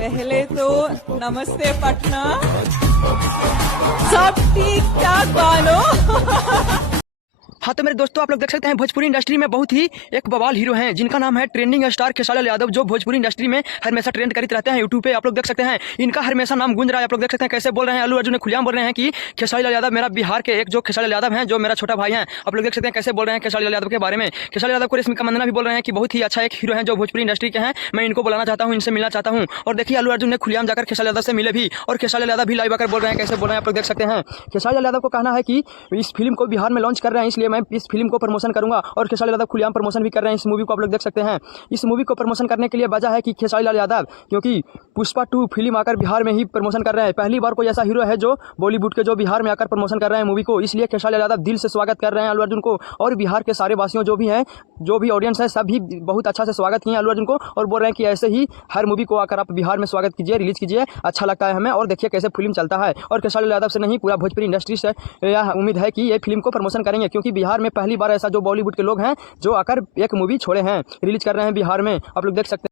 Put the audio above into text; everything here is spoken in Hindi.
पहले तो नमस्ते पटना, सब ठीक ठाक बानो। हाँ तो मेरे दोस्तों, आप लोग देख सकते हैं भोजपुरी इंडस्ट्री में बहुत ही एक बवाल हीरो हैं जिनका नाम है ट्रेंडिंग स्टार खेसारी लाल यादव, जो भोजपुरी इंडस्ट्री में हमेशा ट्रेंड करते रहते हैं यूट्यूब पे। आप लोग देख सकते हैं इनका हमेशा नाम गूंज रहा है। आप लोग देख सकते हैं कैसे बोल रहे हैं, अल्लू अर्जुन ने खुलेआम बोल रहे हैं कि खेसारी लाल यादव मेरा बिहार के एक जो खेसारी लाल यादव हैं, जो मेरा छोटा भाई हैं। आप लोग देख सकते हैं कैसे बोल रहे हैं खेसारी लाल यादव के बारे में। खेसारी यादव को रश्मिका मंदाना भी बोल रहे हैं कि बहुत ही अच्छा एक हीरो है जो भोजपुरी इंडस्ट्री के हैं, मैं इनको बुलाना चाहता हूँ, इनसे मिलना चाहता हूँ। और देखिए अल्लू अर्जुन ने खुलेआम जाकर खेसारी यादव से मिले भी, और खेसारी यादव भी लाइव आकर बोल रहे हैं कैसे बोल रहे हैं। आप लोग देख सकते हैं खेसारी लाल यादव को कहना है कि इस फिल्म को बिहार में लॉन्च कर रहे हैं, इसलिए मैं इस फिल्म को प्रमोशन करूंगा। और खेसारी यादव खुलेआम प्रमोशन भी कर रहे हैं इस मूवी को। आप लोग देख सकते हैं इस मूवी को प्रमोशन करने के लिए वजह है कि खेसारी लाल यादव क्योंकि पुष्पा 2 फिल्म आकर बिहार में ही प्रमोशन कर रहे हैं। पहली बार कोई ऐसा हीरो है जो बॉलीवुड के जो बिहार में आकर प्रमोशन कर रहे हैं मूवी को, इसलिए खेसारी लाल यादव दिल से स्वागत कर रहे हैं अल्लू अर्जुन को। और बिहार के सारे वासियों जो भी हैं, जो भी ऑडियंस है, सभी बहुत अच्छा से स्वागत किए अल्लू अर्जुन को, और बोल रहे हैं कि ऐसे ही हर मूवी को आकर आप बिहार में स्वागत कीजिए, रिलीज कीजिए, अच्छा लगता है हमें। और देखिए कैसे फिल्म चलता है। और खेसारी लाल यादव से नहीं, पूरा भोजपुरी इंडस्ट्री से यह उम्मीद है कि ये फिल्म को प्रमोशन करेंगे, क्योंकि बिहार में पहली बार ऐसा जो बॉलीवुड के लोग हैं जो आकर एक मूवी छोड़े हैं, रिलीज कर रहे हैं बिहार में। आप लोग देख सकते हैं।